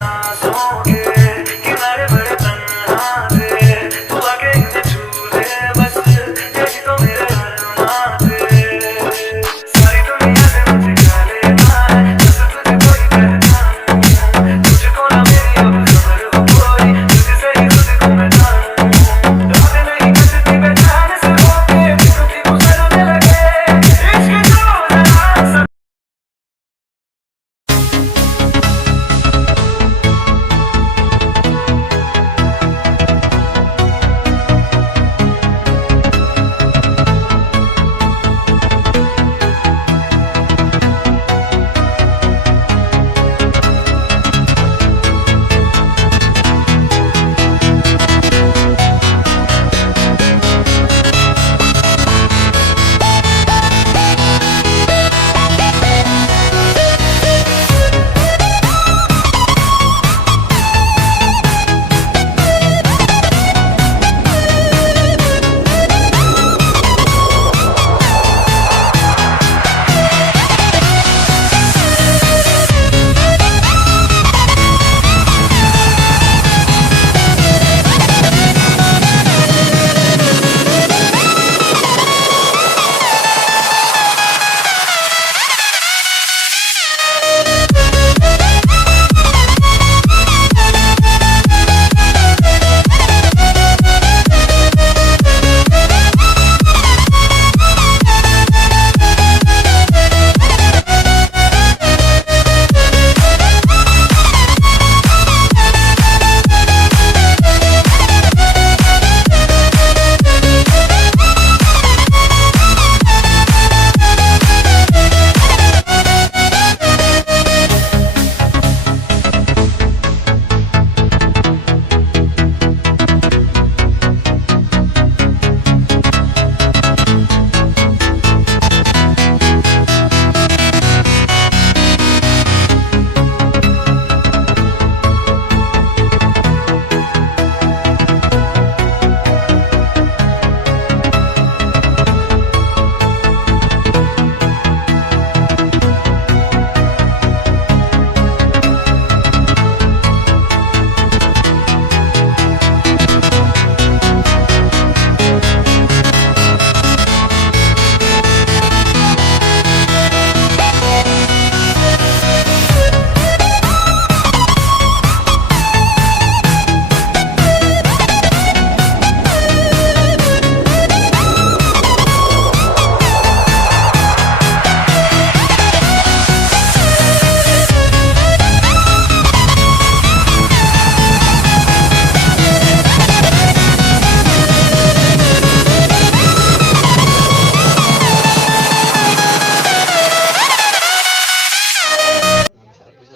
सांसों के किनारे बड़े तन्हा थे, तू आके इन्हें छू ले बस, यही तो मेरे अरमां थे। सारी दुनिया से मुझे क्या लेना है, बस तुझे कोई पहचान, तुझको ना मेरी अब खबर हो कोई, तुझसे ही खुद को मैं जानूं। रातें नहीं कटती बेचैन से होके, क्योंकि गुजरने लगे इश्क जो जरा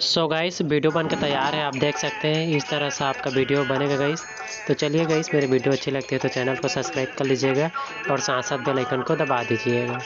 सो गाइस वीडियो बन के तैयार है, आप देख सकते हैं इस तरह से आपका वीडियो बनेगा गाइस। तो चलिए गाइस, मेरी वीडियो अच्छी लगती है तो चैनल को सब्सक्राइब कर लीजिएगा और साथ साथ बेल आइकन को दबा दीजिएगा।